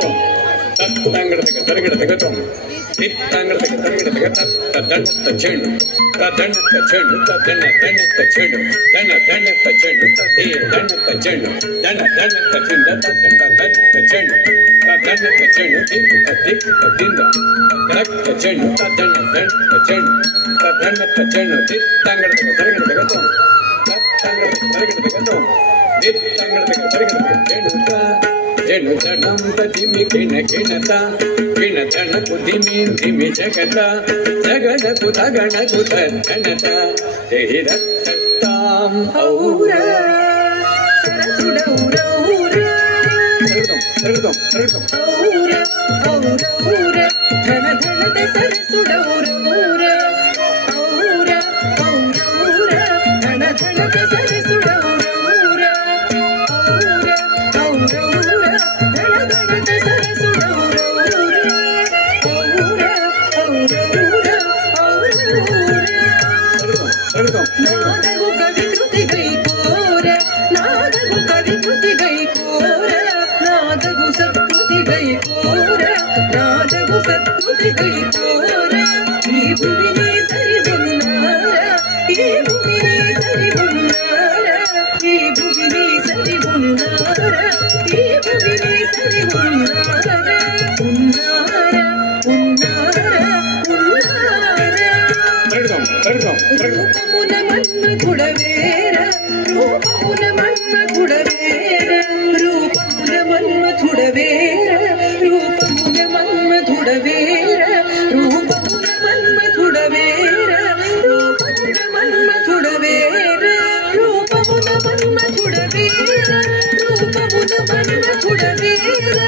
ತಗತಂ ತತ್ತಂಗಡತಗ ತರಗಡ ತಗತಂ ತಿತ್ತಂಗಡತಗ ತರಗಡ ತಗ ತದಂತ ಚೆಂಡು ತದಂತ ಚೆಂಡು ತದನ ದನತ ಚೆಂಡು ದನ ದನತ ಚೆಂಡು ತದೇ ದನತ ಚೆಂಡು ದನ ದನತ ಚೆಂಡು ತದಂತ ದನತ ಚೆಂಡು ತದನತ ಚೆಂಡು ತಿತ್ತ ತಿತ್ತ ದಿಂದ ದನತ ಚೆಂಡು ತದನ ದನತ ಚೆಂಡು ತದನತ ಚೆಂಡು ತಿತ್ತಂಗಡತಗ ತರಗಡ ತಗತಂ ತತ್ತಂಗಡತಗ ತರಗಡ ತಗತಂ ತಿತ್ತಂಗಡತಗ ತರಗಡ ಚೆಂಡು ಜನು ತಡಂತ ದಿಮಿ ಕಿಣ ಕಿಣತ ಕಿಣತಣಕು ದಿಮಿ ದಿಮಿ ಜಗತ ಜಗದಕು ತಗಣಕು ತನ್ನತ ದೇಹಿರತ್ತಾಂ ಔರ ಸರಸುಡೌರೌರ ತರಗದಂ ಔರ ಔರೌರ ಧನ ಧನದ ಸರಸುಡೌರೌರ ಔರ ಔರೌರ ಧನ ಧನದ ಸರಸುಡೌರೌರ ಔರ ಔರೌರ ನಾದವು ಕವಿ ಕೃತಿ ಗೈಕೋರ ನಾದವು ಕವಿ ಕೃತಿ ಗೈಕೋರ ನಾದವು ಸತ್ಕೃತಿ ಗೈಕೋರ ನಾದವು ಸತ್ಕೃತಿ ಗೈಕೋರ ಈ ಭುವಿನೇ ಸರಿ ಬನ್ನಾರ ಈ ಭುವಿನೇ ಸರಿ ಬನ್ನಾರ ಈ ಭುವಿನೇ ಸರಿ ಬನ್ನಾರ ಈ ಭುವಿನೇ ಸರಿ ಬನ್ನಾರ ಉನ್ನಾರ ಉನ್ನಾರ ಉನ್ನಾರ ರೂಪమున మన్మధుడవేర రూపమున మన్మధుడవేర రూపమున మన్మధుడవేర రూపమున మన్మధుడవేర రూపమున మన్మధుడవేర రూపమున మన్మధుడవేర రూపమున మన్మధుడవేర రూపమున మన్మధుడవేర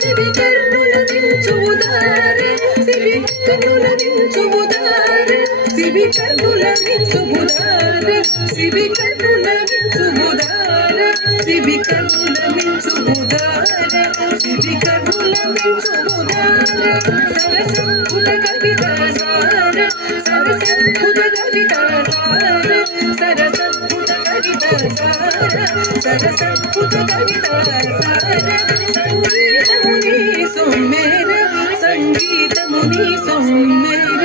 సివి కర్ణుల వించుదార సివి కర్ణుల వించుదార సివి కర్ణుల వించుదార సివి కర్ణుల వించుదార సివి కర్ణుల వించుదార సివి కర్ణుల వించుదార సరసంపుట కవితాసార సరసంపుట కవితాసార సరసంపుట కవితాసార సరసంపుట కవితాసార సంగీతముని సొమ్మెర సంగీతముని సొమ్మెర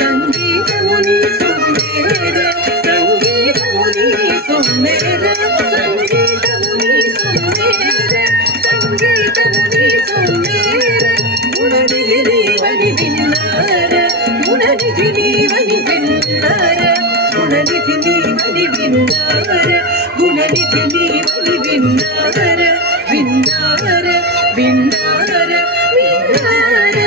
సంగీతముని సొమ్మెర సంగీతముని సొమ్మెర సంగీతముని సొమ్మెర సంగీతముని సొమ్మెర గుణనిధి నీవని విన్నార గుణనిధి నీవని విన్నార గుణనిధి నీవని విన్నార గుణనిధి నీవని విన్నార విన్నార విన్నార విన్నార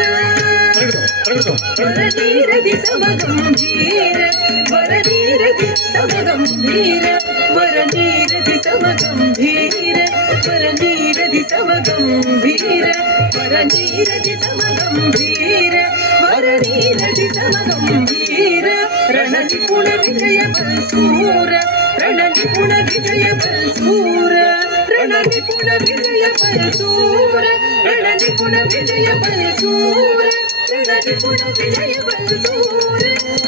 వరనీరది సమగంభీర వరనీరది సమగంభీర వరనీరది సమగంభీర వరనీరది సమగంభీర వరనీరది సమగంభీర వరనీరది సమగంభీర రణనిపుణ విజయ బల్సూర రణనిపుణ విజయ బల్సూర రణనిపుణ విజయ బల్సూర రణనిపుణ విజయ బల్సూర రణనిపుణ విజయ బల్సూర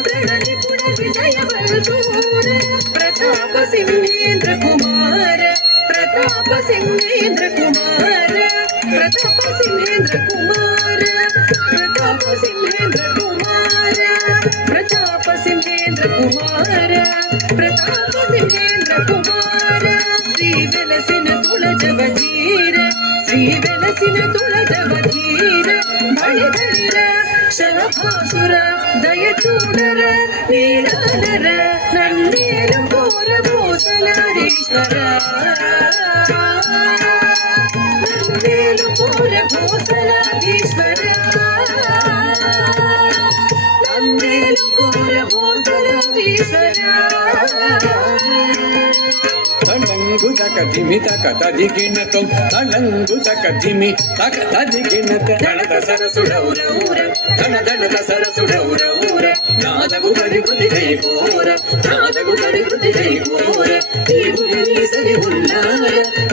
రణనిపుణ విజయ బల్సూర ప్రతాప సింహేంద్ర కుమార ప్రతాప సింహేంద్ర కుమార ప్రతాప సింహేంద్ర కుమార ప్రతాప సింహేంద్ర కుమార ప్రతాప సింహేంద్ర కుమార ప్రతాప సింహేంద్ర కుమార శ్రీ వెలసిన తుళజవధీర శ్రీ వెలసిన తుళజవధీర బళిధరిర శరభాసుర దయచూడర నీలాలర నన్నేలు కోర భూసలారీశ్వర నన్నేలు కోర భూసలారీశ్వర నన్నేలు కోర భూసలారీశ్వర తలంగు తకదిమి తకదిగినతో తలంగు తకదిమి తకదిగినత ధనద సరసుడౌరౌర ధన ధనద సరసుడౌరౌర నాదగు పరికృతి గైకోర నాదగు పరికృతి గైకోర ఈ భువిని సరి ఉన్నార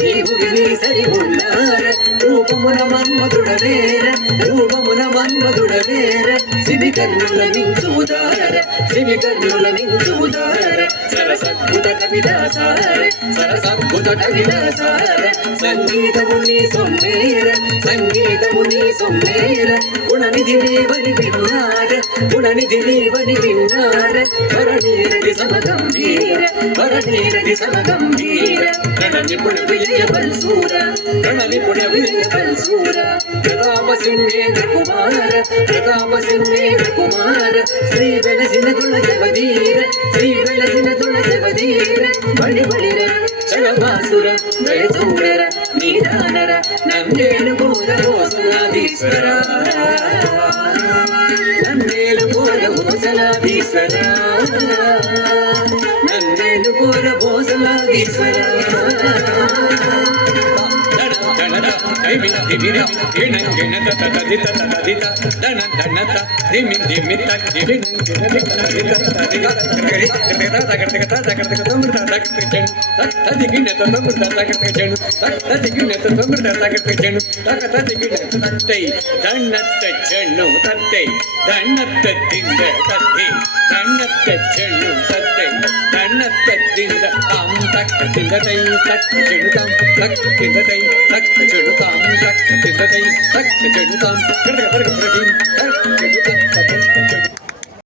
ఈ భువిని సరి ఉన్నార రూపమున మన్మధుడవేర రూపమున మన్మధుడవేర సివి కర్ణుల వించుదార సివి కర్ణుల వించుదార సరసద్భుత కవిదాసార సరసద్భుత కవిదాసార సంగీతము నీ సొమ్మేర సంగీతము నీ సొమ్మేర గుణనిధి నీవని విన్నార గుణనిధి నీవని విన్నార వరణీరది సమగంభీర వరణీరది సమగంభీర రణనిపుణ విజయ బల్సూర రణనిపుణ విజయ బల్సూర ప్రతాప సింహేంద్ర కుమార ప్రతాప సింహేంద్ర కుమార శ్రీ వెలసిన తుల జవధీర శ్రీ వెలసిన తుల జవధీర బడి బడిర చలబాసుర దయచూడర నీదానర నందేలు పూర భోసలాధీశ్వర నందేలు పూర భోసలాధీశ్వర నందేలు పూర భోసలాధీశ్వర చెడుతాం